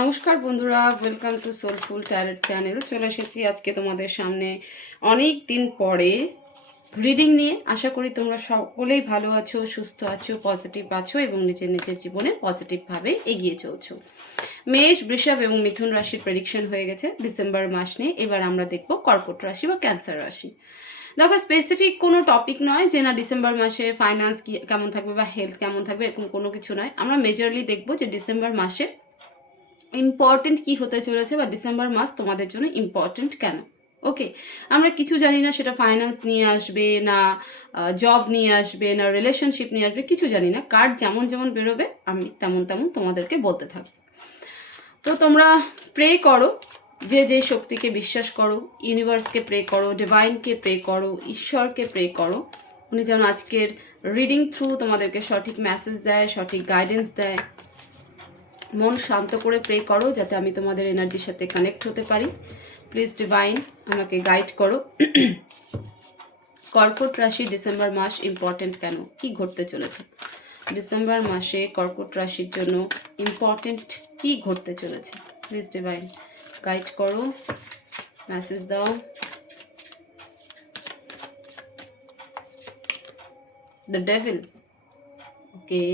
নমস্কার বন্ধুরা, welcome to soulful tarot channel. চলে এসেছি আজকে তোমাদের সামনে অনেক দিন পরে রিডিং নিয়ে। আশা করি তোমরা সকলেই ভালো আছো, সুস্থ আছো, পজিটিভ আছো এবং নিজের নিজের জীবনে পজিটিভভাবে এগিয়ে চলছো। মেষ, বৃষভ এবং মিথুন রাশির প্রেডিকশন হয়ে গেছে ডিসেম্বর মাস নিয়ে। এবার আমরা দেখব কর্কট রাশি বা ক্যান্সার রাশি। দেখো, স্পেসিফিক কোনো টপিক নয় যে না ডিসেম্বর মাসে ফাইন্যান্স কেমন থাকবে বা হেলথ কেমন থাকবে, এরকম কোনো কিছু নয়। আমরা মেজরলি দেখব যে ডিসেম্বর মাসে ইম্পর্টেন্ট কি হতে চলেছে বা ডিসেম্বর মাস তোমাদের জন্য ইম্পর্টেন্ট কেন। ওকে, আমরা কিছু জানি না সেটা ফাইন্যান্স নিয়ে আসবে না জব নিয়ে আসবে না রিলেশনশিপ নিয়ে আসবে, কিছু জানি না। কার্ড যেমন যেমন বেরোবে আমি তেমন তেমন তোমাদেরকে বলতে থাকবো। তো তোমরা প্রে করো, যে যে শক্তিকে বিশ্বাস করো, ইউনিভার্সকে প্রে করো, ডিভাইনকে প্রে করো, ঈশ্বরকে প্রে করো, উনি যেন আজকের রিডিং থ্রু তোমাদেরকে সঠিক মেসেজ দেয়, সঠিক গাইডেন্স দেয়। মন শান্ত করে প্রে করো যাতে আমি তোমাদের এনার্জির সাথে কানেক্ট হতে পারি। প্লিজ ডিভাইন আমাকে গাইড করো। কর্কট রাশি ডিসেম্বর মাস ইম্পর্টেন্ট কেন, কি ঘটতে চলেছে ডিসেম্বর মাসে কর্কট রাশির জন্য ইম্পর্টেন্ট কি ঘটতে চলেছে। প্লিজ ডিভাইন গাইড করো, মেসেজ দাও। The devil, okay,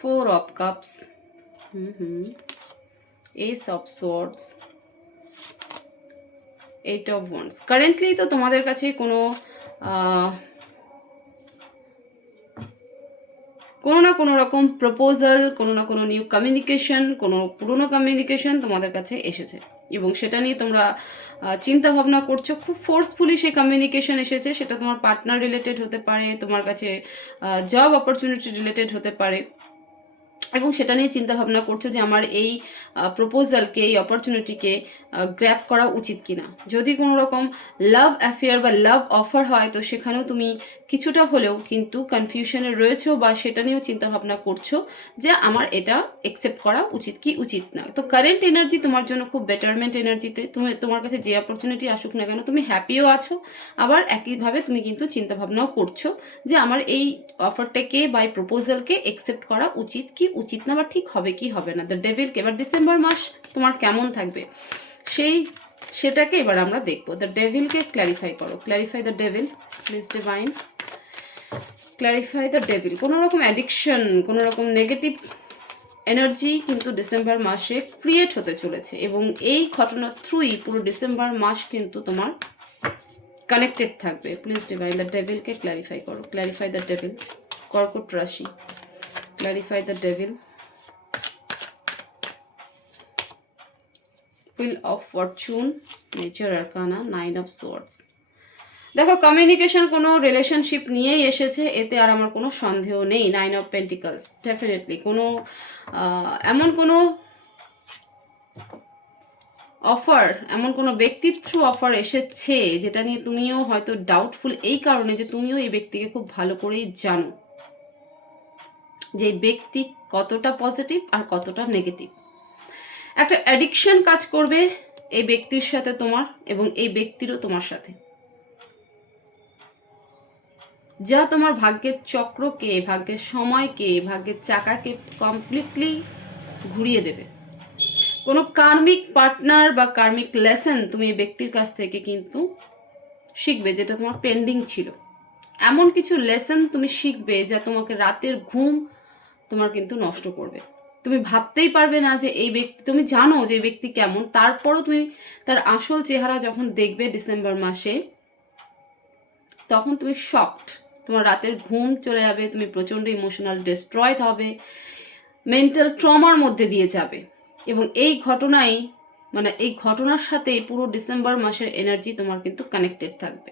4 of cups, Ace of swords, 8 of wands। Currently তো তোমাদের কাছে কোনো না কোনো রকম প্রপোজাল, কোনো না কোনো নিউ কমিউনিকেশন, কোনো পুরনো কমিউনিকেশন তোমাদের কাছে এসেছে এবং সেটা নিয়ে তোমরা চিন্তা ভাবনা করছো। খুব ফোর্সফুলি সেই কমিউনিকেশন এসেছে। সেটা তোমার পার্টনার রিলেটেড হতে পারে, তোমার কাছে জব অপরচুনিটি রিলেটেড হতে পারে এবং সেটা নিয়ে চিন্তা ভাবনা করছো যে আমার এই প্রপোজালকে, এই অপরচুনিটিকে গ্র্যাব করা উচিত কিনা। যদি কোনো রকম লাভ অ্যাফেয়ার বা লাভ অফার হয় তো সেখানেও তুমি কিছুটা হলেও কিন্তু কনফিউশনে রয়েছো বা সেটা নিয়েও চিন্তা ভাবনা করছো যে আমার এটা অ্যাকসেপ্ট করা উচিত কি উচিত না। তো কারেন্ট এনার্জি তোমার জন্য খুব বেটারমেন্ট এনার্জিতে। তোমার কাছে যে অপরচুনিটি আসুক না কেন তুমি হ্যাপিও আছো, আবার একইভাবে তুমি কিন্তু চিন্তা ভাবনাও করছো যে আমার এই অফারটাকে বা এই প্রপোজালকে অ্যাকসেপ্ট করা উচিত কি উচিত না বা ঠিক হবে কি হবে না। দ্য ডেভিলকে এবার ডিসেম্বর মাস তোমার কেমন থাকবে সেটাকে এবার আমরা দেখবো। দ্য ডেভিলকে ক্ল্যারিফাই করো, clarify the devil please divine, clarify the devil. কোনো রকম অ্যাডিকশন, কোনো রকম নেগেটিভ এনার্জি কিন্তু ডিসেম্বর মাসে ক্রিয়েট হতে চলেছে এবং এই ঘটনার থ্রুই পুরো ডিসেম্বর মাস কিন্তু তোমার কানেক্টেড থাকবে। প্লিজ ডিভাইন দ্য ডেভিলকে ক্ল্যারিফাই করো, ক্ল্যারিফাই দ্য ডেভিল। কর্কট রাশি, clarify the devil. Wheel of Fortune, nature arcana, 9 of swords। দেখো, কমিউনিকেশন কোনো রিলেশনশিপ নিয়েই এসেছে, এতে আর আমার কোনো সন্দেহ নেই। 9 of Pentacles, ডেফিনেটলি কোনো এমন কোনো অফার, এমন কোনো ব্যক্তির থ্রু অফার এসেছে যেটা নিয়ে তুমিও হয়তো ডাউটফুল, এই কারণে যে তুমিও এই ব্যক্তিকে খুব ভালো করেই জানো যে ব্যক্তি কতটা পজিটিভ আর কতটা নেগেটিভ। একটা অ্যাডিকশন কাজ করবে এই ব্যক্তির সাথে তোমার এবং এই ব্যক্তিরও তোমার সাথে, যা তোমার ভাগ্যের চক্রকে, ভাগ্যের সময়কে, ভাগ্যের চাকাকে কমপ্লিটলি ঘুরিয়ে দেবে। কোনো কার্মিক পার্টনার বা কার্মিক লেসন তুমি এই ব্যক্তির কাছ থেকে কিন্তু শিখবে যেটা তোমার পেন্ডিং ছিল। এমন কিছু লেসন তুমি শিখবে যা তোমাকে রাতের ঘুম তোমার কিন্তু নষ্ট করবে। তুমি ভাবতেই পারবে না যে এই ব্যক্তি, তুমি জানো যে এই ব্যক্তি কেমন, তারপরও তুমি তার আসল চেহারা যখন দেখবে ডিসেম্বর মাসে, তখন তুমি শকড। তোমার রাতের ঘুম চলে যাবে, তুমি প্রচণ্ড ইমোশনাল ডিস্ট্রয় হবে, মেন্টাল ট্রমার মধ্যে দিয়ে যাবে এবং এই ঘটনাই মানে এই ঘটনার সাথে পুরো ডিসেম্বর মাসের এনার্জি তোমার কিন্তু কানেক্টেড থাকবে।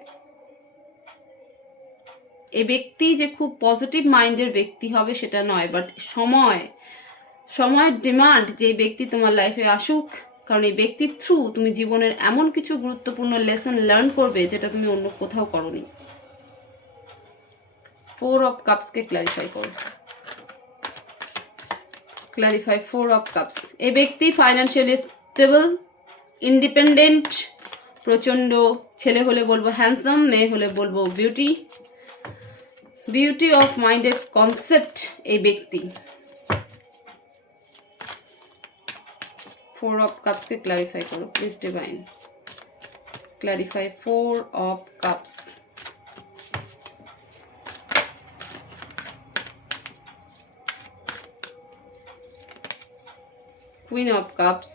এই ব্যক্তি যে খুব পজিটিভ মাইন্ডের ব্যক্তি হবে সেটা নয়, বাট সময়ের ডিমান্ড যে ব্যক্তি তোমার লাইফে আসুক, কারণ এই ব্যক্তির থ্রু তুমি জীবনের এমন কিছু গুরুত্বপূর্ণ লেসন লার্ন করবে যেটা তুমি অন্য কোথাও করোনি। 4 of Cups-কে ক্ল্যারিফাই করো, ক্ল্যারিফাই 4 of Cups। এই ব্যক্তি ফাইন্যান্সিয়ালি স্টেবল, ইন্ডিপেন্ডেন্ট, প্রচণ্ড, ছেলে হলে বলবো হ্যান্ডসাম, মেয়ে হলে বলবো বিউটি অফ মাইন্ডের কনসেপ্ট এই ব্যক্তি। 4 অফ কাপসকে ক্ল্যারিফাই করো please divine. Clarify 4 of cups. Queen of cups,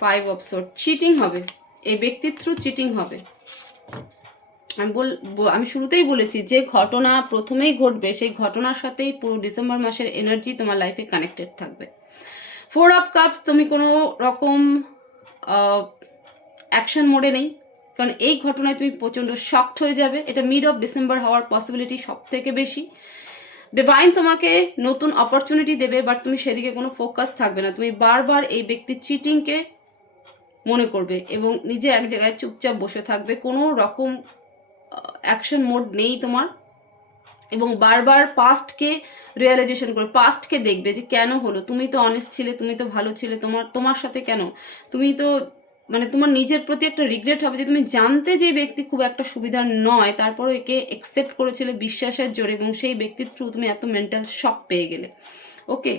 5 of sword. Cheating হবে, এই ব্যক্তির থ্রু চিটিং হবে। আমি শুরুতেই বলেছি যে ঘটনা প্রথমেই ঘটবে সেই ঘটনার সাথেই পুরো ডিসেম্বর মাসের এনার্জি তোমার লাইফে কানেক্টেড থাকবে। 4 অফ কাপস, তুমি কোনো রকম অ্যাকশন মোডে নেই, কারণ এই ঘটনায় তুমি প্রচণ্ড শকড হয়ে যাবে। এটা মিড অফ ডিসেম্বর হওয়ার পসিবিলিটি সব থেকে বেশি। ডিভাইন তোমাকে নতুন অপরচুনিটি দেবে, বাট তুমি সেদিকে কোনো ফোকাস থাকবে না। তুমি বারবার এই ব্যক্তির চিটিংকে মনে করবে এবং নিজে এক জায়গায় চুপচাপ বসে থাকবে, কোনো রকম অ্যাকশন মোড নেই তোমার। এবং বারবার পাস্টকে রিয়েলাইজেশন করবে, পাস্টকে দেখবে যে কেন হলো, তুমি তো অনেস্ট ছিলে, তুমি তো ভালো ছিলে, তোমার সাথে কেন, তুমি তো মানে তোমার নিজের প্রতি একটা রিগ্রেট হবে যে তুমি জানতে যে ব্যক্তি খুব একটা সুবিধার নয়, তারপরও একে অ্যাকসেপ্ট করেছিলে বিশ্বাসের জোরে, এবং সেই ব্যক্তির থ্রু তুমি এত মেন্টাল শক পেয়ে গেলে। ওকে,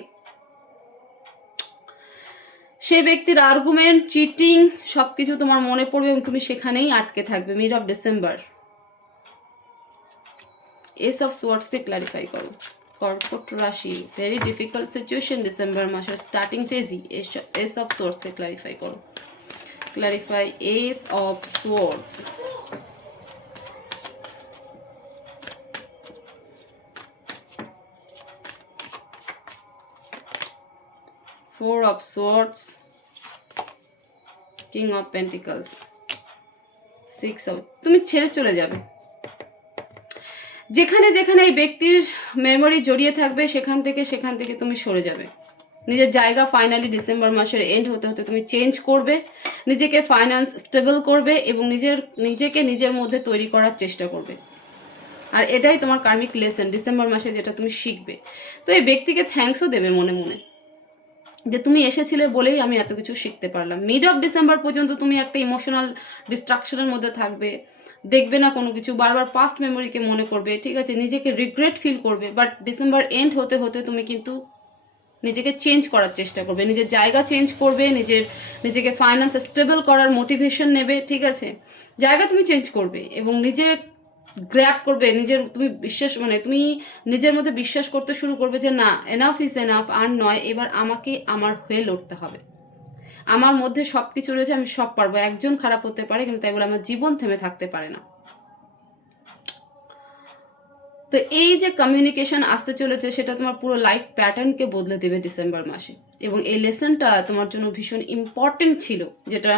সেই ব্যক্তির আর্গুমেন্ট, চিটিং সব কিছু তোমার মনে পড়বে এবং তুমি সেখানেই আটকে থাকবে mid of December. Ace of সোয়ার্ডসকে ক্লারিফাই করো। কর্কট রাশি, ভেরি ডিফিকাল্ট সিচুয়েশন ডিসেম্বর মাসের স্টার্টিং ফেজই। এস অফ সোয়ার্ডসকে ক্লারিফাই করো। Clarify ace of swords. Four of swords, king of pentacles, 6 of. তুমি ছেড়ে চলে যাবে, যেখানে যেখানে এই ব্যক্তির মেমোরি জড়িয়ে থাকবে সেখান থেকে তুমি সরে যাবে। নিজের জায়গা ফাইনালি ডিসেম্বর মাসের এন্ড হতে হতে তুমি চেঞ্জ করবে, নিজেকে ফাইন্যান্স স্টেবল করবে এবং নিজেকে নিজের মধ্যে তৈরি করার চেষ্টা করবে। আর এটাই তোমার কার্মিক লেসন ডিসেম্বর মাসে, যেটা তুমি শিখবে। তো এই ব্যক্তিকে থ্যাঙ্কসও দেবে মনে মনে, যে তুমি এসেছিলে বলেই আমি এত কিছু শিখতে পারলাম। মিড অফ ডিসেম্বর পর্যন্ত তুমি একটা ইমোশনাল ডিস্ট্রাকশনের মধ্যে থাকবে, দেখবে না কোনো কিছু, বারবার পাস্ট মেমোরিকে মনে করবে, ঠিক আছে, নিজেকে রিগ্রেট ফিল করবে। বাট ডিসেম্বর এন্ড হতে হতে তুমি কিন্তু নিজেকে চেঞ্জ করার চেষ্টা করবে, নিজের জায়গা চেঞ্জ করবে, নিজেকে ফাইন্যান্স স্টেবল করার মোটিভেশন নেবে, ঠিক আছে, জায়গা তুমি চেঞ্জ করবে এবং নিজে গ্র্যাব করবে, তুমি তুমি নিজের মধ্যে বিশ্বাস করতে শুরু করবে যে না, এনাফ ইজ এনাফ, আর নয়, এবার আমাকে আমার হয়ে লড়তে হবে, আমার মধ্যে সব কিছু রয়েছে, আমি সব পারবো। একজন খারাপ হতে পারে কিন্তু তাই বলে আমার জীবন থেমে থাকতে পারে না। তো এই যে কমিউনিকেশন আসতে চলেছে সেটা তোমার পুরো লাইফ প্যাটার্নকে বদলে দেবে ডিসেম্বর মাসে, এবং এই লেসনটা তোমার জন্য ভীষণ ইম্পর্টেন্ট ছিল, যেটা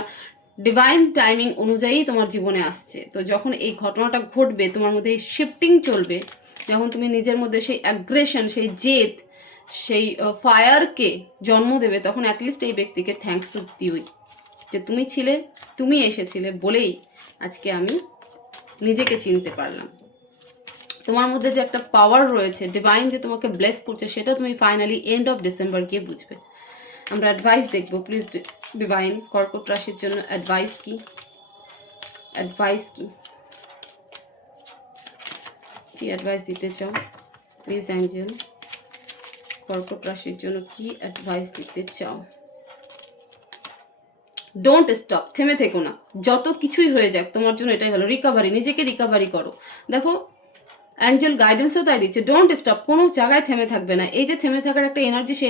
ডিভাইন টাইমিং অনুযায়ী তোমার জীবনে আসছে। তো যখন এই ঘটনাটা ঘটবে, তোমার মধ্যে এই শিফটিং চলবে, যখন তুমি নিজের মধ্যে সেই অ্যাগ্রেশন, সেই জেদ, সেই ফায়ারকে জন্ম দেবে, তখন অ্যাটলিস্ট এই ব্যক্তিকে থ্যাঙ্কস তো দিওই, যে তুমি এসেছিলে বলেই আজকে আমি নিজেকে চিনতে পারলাম। তোমার মধ্যে যে একটা পাওয়ার রয়েছে, ডিভাইন যে তোমাকে ব্লেস করছে, সেটা তুমি ফাইনালি এন্ড অফ ডিসেম্বর গিয়ে বুঝবে। আমরা অ্যাডভাইস দেখবো, প্লিজ ডিভাইন কর্কট রাশির জন্য অ্যাডভাইস কি, কি অ্যাডভাইস দিতে চাও প্লিজ অ্যাঞ্জেল, কর্কট রাশির জন্য কি অ্যাডভাইস দিতে চাও। ডোন্ট স্টপ, থেমে থেকো না, যত কিছুই হয়ে যাক তোমার জন্য এটাই ভালো। রিকভারি, নিজেকে রিকভারি করো। দেখো অ্যাঞ্জেল গাইডেন্সও তাই দিচ্ছে, ডোন্ট স্টপ, কোনো জায়গায় থেমে থাকবে না। এই যে থেমে থাকার একটা এনার্জি, সেই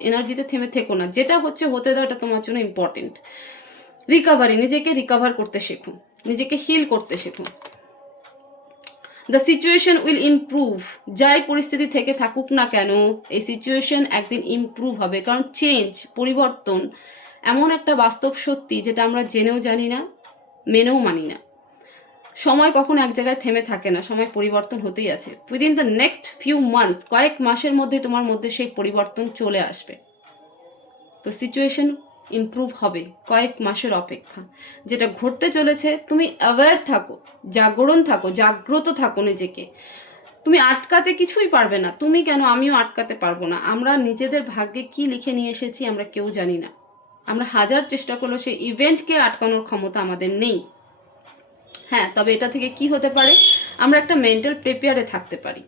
এনার্জিতে থেমে থেকো না, যেটা হচ্ছে হতে দাও, এটা তোমার জন্য ইম্পর্টেন্ট। রিকভারি, নিজেকে রিকভার করতে শেখো, নিজেকে হিল করতে শেখো। দ্য সিচুয়েশন উইল ইমপ্রুভ, যাই পরিস্থিতি থেকে থাকুক না কেন এই সিচুয়েশন একদিন ইমপ্রুভ হবে, কারণ চেঞ্জ, পরিবর্তন এমন একটা বাস্তব সত্যি যেটা আমরা জেনেও জানি না, মেনেও মানি না। সময় কখনো এক জায়গায় থেমে থাকে না, সময় পরিবর্তন হতেই আছে। Within the next few months, কয়েক মাসের মধ্যে তোমার মধ্যে সেই পরিবর্তন চলে আসবে। তো সিচুয়েশন ইমপ্রুভ হবে, কয়েক মাসের অপেক্ষা। যেটা ঘটতে চলেছে তুমি অ্যাওয়্যার থাকো, জাগ্রত থাকো নিজেকে। তুমি আটকাতে কিছুই পারবে না, তুমি কেন, আমিও আটকাতে পারবো না। আমরা নিজেদের ভাগ্যে কি লিখে নিয়ে এসেছি আমরা কেউ জানি না। আমরা হাজার চেষ্টা করলেও সেই ইভেন্টকে আটকানোর ক্ষমতা আমাদের নেই। হ্যাঁ, তবে এটা থেকে কি হতে পারে, আমরা একটা মেন্টাল প্রিপেয়ারে থাকতে পারি।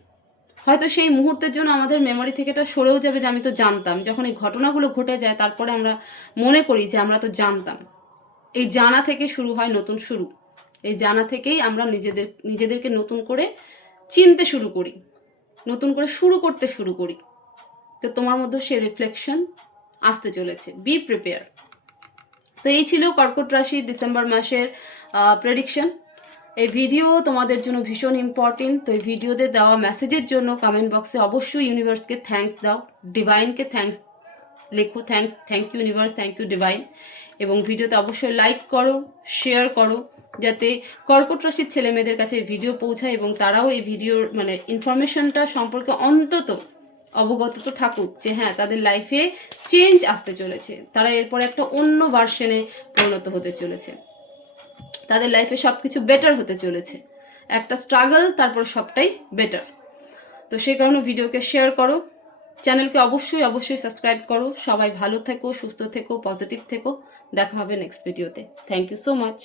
হয়তো সেই মুহূর্তের জন্য আমাদের মেমোরি থেকে এটা সরেও যাবে যে আমি তো জানতাম, যখন এই ঘটনাগুলো ঘটে যায় তারপরে আমরা মনে করি যে আমরা তো জানতাম। এই জানা থেকে শুরু হয় নতুন শুরু। এই জানা থেকেই আমরা নিজেদেরকে নতুন করে চিনতে শুরু করি, নতুন করে শুরু করতে শুরু করি। তো তোমার মধ্যে সে রিফ্লেকশন আসতে চলেছে, বি প্রিপেয়ার। তো এই ছিল কর্কট রাশির ডিসেম্বর মাসের প্রেডিকশন। এই ভিডিও তোমাদের জন্য ভীষণ ইম্পর্টেন্ট। তো এই ভিডিওতে দেওয়া মেসেজের জন্য কমেন্ট বক্সে অবশ্যই ইউনিভার্সকে থ্যাঙ্কস দাও, ডিভাইনকে থ্যাঙ্কস লেখো, thank you universe, thank you divine. এবং ভিডিওতে অবশ্যই লাইক করো, শেয়ার করো, যাতে কর্কট রাশির ছেলে মেয়েদের কাছে এই ভিডিও পৌঁছায় এবং তারাও এই ভিডিওর মানে ইনফরমেশনটা সম্পর্কে অন্তত অবগত তো থাকুক যে হ্যাঁ তাদের লাইফে চেঞ্জ আসতে চলেছে, তারা এরপর একটা অন্য ভার্সনে পরিণত হতে চলেছে, তাদের লাইফে সব কিছু বেটার হতে চলেছে। একটা স্ট্রাগল, তারপর সবটাই বেটার। তো সেই কারণে ভিডিওকে শেয়ার করো, চ্যানেলকে অবশ্যই সাবস্ক্রাইব করো। সবাই ভালো থেকো, সুস্থ থেকো, পজিটিভ থেকো। দেখা হবে নেক্সট ভিডিওতে। Thank you so much.